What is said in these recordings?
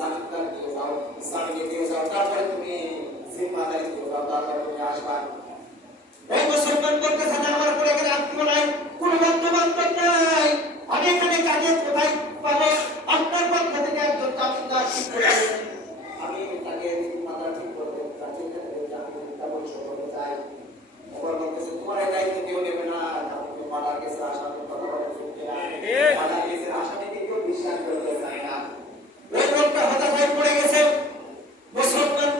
জান্নাত দিয়ে যাও, ইসলামকে দিয়ে যাও, তারপরে তুমি জিম্মাদারি দিয়ে যাও, তারপরে তুমি আসবা। এই মুসলমান বলতেছে না আমার পরে এখানে আত্মীয় নাই, কোনো বন্ধু বান্ধব নাই, আমি এখানে কাজে কোথায় পাবো? আপনার পক্ষ থেকে একজন জামিনদার ঠিক করে দেবেন, আমি তাকে জিম্মাদার ঠিক করে দেবো, তার চিন্তা থেকে জামিনটা পরিশোধ করতে চাই। এবার বলতেছে তোমার এই দায়িত্ব কেউ নেবে না, আপনি মার্ডার কেসের আসামির কথা বলেন, মার্ডার কেসের আসামিকে কেউ বিশ্বাস করতে চায় না। এই লোকটা হতাশায় পড়ে গেছে। মুসলমান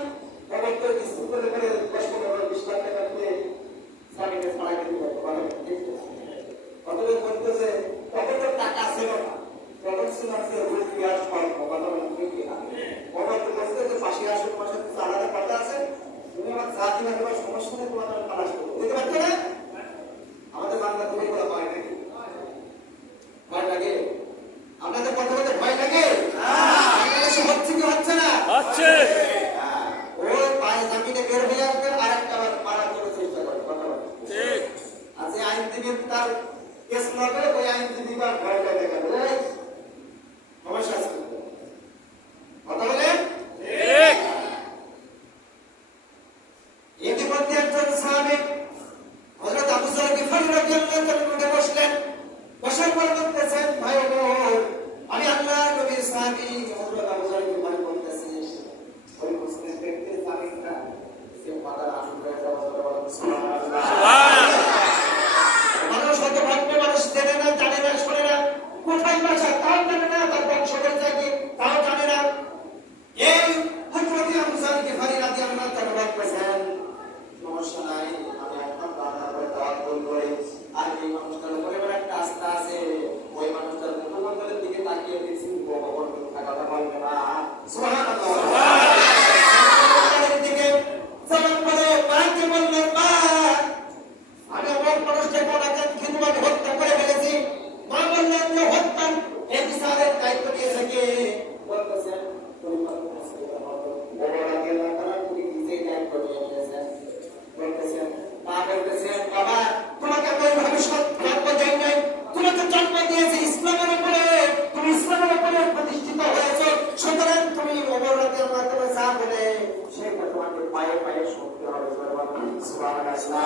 খবর করে স্কুল করে করে 10-15-20 লাখ টাকা দিয়ে স্বামীকে ছাড়া কিন্তু কতজন বলতেছে তখন তো টাকা ছিল না, তখন ছিল যে রোজ পেঁয়াজ ফল্প কথা বলতে কিনা খবর তো বলতে যে পাশে আসুন, পাশে আলাদা কথা আছে, তুমি আমার জাতি না দেওয়ার সমস্যা নেই, তোমার আমি পালাস করবো, বুঝতে পারছো না? আমাদের বাংলা তুমি বলা ভয় নাকি? ভয় লাগে? আপনাদের কথা বলতে ভয় লাগে? হচ্ছে কি হচ্ছে না? হচ্ছে। ও পায়ে জামিনে বের হয়ে আসবে, আর একটা মারার জন্য চেষ্টা করে কথা বলে। ঠিক আছে, আইনজীবী তার কেস লড়বে, ওই আইনজীবী বা ভয়টা দেখাবে, সমস্যা আছে কথা বলেন। ঠিক। ইতিমধ্যে একজন সাহাবী হযরত আবু যর গিফারী রাদিয়াল্লাহু তাআলা উঠে বসলেন, বসার পর বলতেছেন ভাই ওমর, আমি আল্লাহর নবীর সাহাবী হযরত আবু যর গিফারী বলতেছি ওই মুসলিম ব্যক্তির জামিনটা সে মাদার আসল হয়ে যাওয়া সুবহানাল্লাহ। মানুষ হয়তো ভাববে মানুষ জেনে না, জানে না, শোনে না, কোথায় বাসা তাও জানে না, তার বংশগত জায়গা তাও জানে না। এই হযরত আবু যর গিফারী রাদিয়াল্লাহু তাআলা বলতেছেন সমস্যা নাই, আমি এখন বারবার করে তাওয়াক্কুল করি, আর এই মানুষটার উপরে আমার একটা আস্থা আছে, ওই মানুষটার মুখমণ্ডলের দিকে তাকিয়ে দিচ্ছি, ভগবান কথা বলবে না, সুবহানাল্লাহ। দিকে জবান করে মাকে বললেন, মা আমি আমার মানুষটাকে ওনাকে খিদমত হত্যা করে ফেলেছি। মা বললেন যে হত্যা এই বিচারের দায়িত্ব নিয়েছে কে? বলতেছেন তুমি বাবা তোমাকে আমি ওইভাবে জন্ম দেই নাই, তোমাকে জন্ম দিয়েছে ইসলামের উপরে, তুমি ইসলামের উপরে প্রতিষ্ঠিত হয়েছ, সুতরাং তুমি ওমর রাদিয়াল্লাহু তাআলা যা বলে সেটা তোমাকে পায়ে পায়ে শুনতে হবে। সুবহানাল্লাহ।